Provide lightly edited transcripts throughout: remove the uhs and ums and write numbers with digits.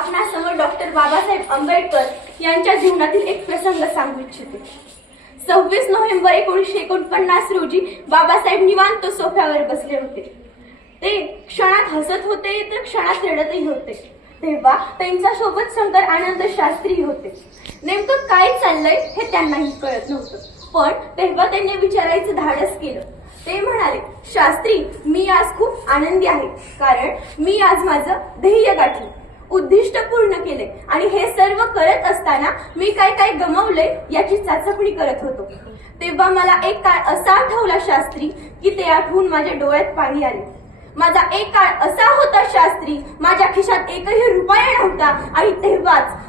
आपणासमोर doctor Babasaheb Ambedkar यांच्या जीवनातील एक प्रसंग सांगू इच्छिते। 26 नोव्हेंबर 1949 रोजी बाबासाहेब निवांत सोफ्यावर बसले होते। ते क्षणात हसत होते तर क्षणात रडतही होते। तेव्हा त्यांच्या सोबत शंकर आनंद शास्त्री होते। नेमकं काय चाललंय हे त्यांनाही कळत नव्हतं, पण तेव्हा त्यांनी विचारायचं धाडस केलं। ते म्हणाले, शास्त्री, मी आज खूप आनंदी आहे, कारण मी आज माझं ध्येय गाठले, उद्दिष्ट पूर्ण केले आणि हे सर्व करत असताना मी काय काय गमावले याची चाचपणी करत होतो। तेव्हा मला एक काळ असा आठवला शास्त्री की ते आठवून माझ्या डोळ्यात पाणी आले। माझा एक काळ असा होता शास्त्री, माझ्या खिशात एकही रुपया नव्हता आणि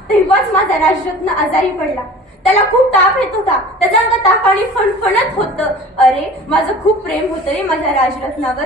तेव्हाच माझा राजरत्न आजारी पडला। त्याला खूप ताप येत होता, त्याचा अंग तापाने फणफणत होतं। अरे, माझं खूप प्रेम होतं रे माझ्या राजरत्नावर,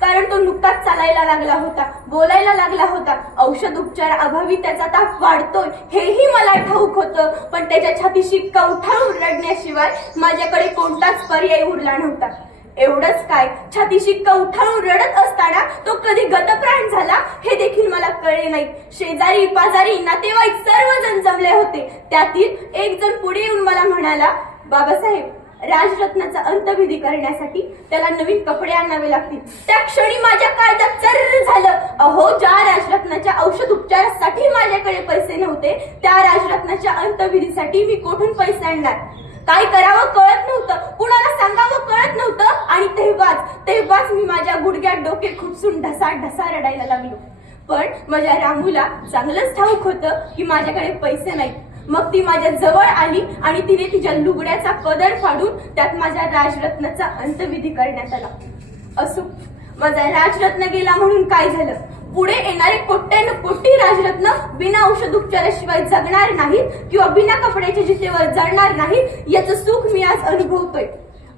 कारण तो नुकताच चालायला लागला होता, बोलायला लागला होता। औषध उपचार अभावी त्याचा ताप वाढतोय हेही मला ठाऊक होतं, पण त्याच्या छातीशी कवठाळून रडण्याशिवाय माझ्याकडे कोणताच पर्याय उरला नव्हता। एवढंच काय, छातीशी कवठाळून रडत असताना तो कधी गतप्राण झाला हे देखील मला कळले नाही। शेजारी पाजारी नातेवाईक सर्वजण जमले होते। त्यातील एक जण पुढे येऊन मला म्हणाला, बाबासाहेब, राजरत्नाचा अंत्यविधी करण्यासाठी त्याला नवीन कपडे आणावे लागतील। त्या क्षणी माझ्या काळजात चर्र झालं। अहो, ज्या राजरत्नाच्या औषध उपचारासाठी माझ्याकडे पैसे नव्हते, त्या राजरत्नाच्या अंत्यविधीसाठी मी कुठून पैसे आणणार? काय करावं कळत नव्हतं, कुणाला सांगावं कळत नव्हतं आणि तेव्हाच मी माझ्या गुडघ्यात डोके खुपसून ढसा रडायला लागलो। पण माझ्या रामूला चांगलंच ठाऊक होतं की माझ्याकडे पैसे नाहीत। मग ती माझ्या जवळ आली आणि तिने तिच्या लुगड्याचा पदर फाडून त्यात माझ्या राजरत्नाचा अंत्यविधी करण्यात आला। असो, माझा राजरत्न गेला म्हणून काय झालं? पुढे येणारे कोटी राजरत्न बिना औषध उपचाराशिवाय जगणार नाहीत किंवा बिना कपड्याच्या जितेवर जळणार नाहीत याचं सुख मी आज अनुभवतोय।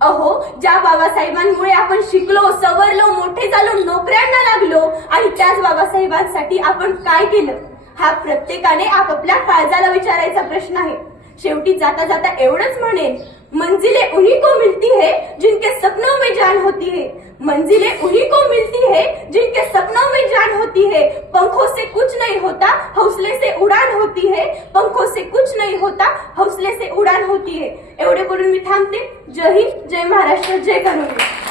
अहो, ज्या बाबासाहेबांमुळे आपण शिकलो, सवरलो, मोठे झालो, नोकऱ्यांना लागलो आणि त्याच बाबासाहेबांसाठी आपण काय केलं, हा प्रत्येकाने आपापल्या काळजाला विचारायचा प्रश्न आहे। शेवटी जाता जाता एवढंच म्हणेन, मंजिलें उन्हीं को मिलती है जिनके सपनों में जान होती है। मंजिलें उन्हीं को मिलती है जिनके सपनों में जान होती है। पंखों से कुछ नहीं होता, हौसले से उड़ान होती है। पंखों से कुछ नहीं होता, हौसले से उड़ान होती है। एवढे बोलून मी थांबते। जय हिंद, जय महाराष्ट्र, जय कर्मवीर।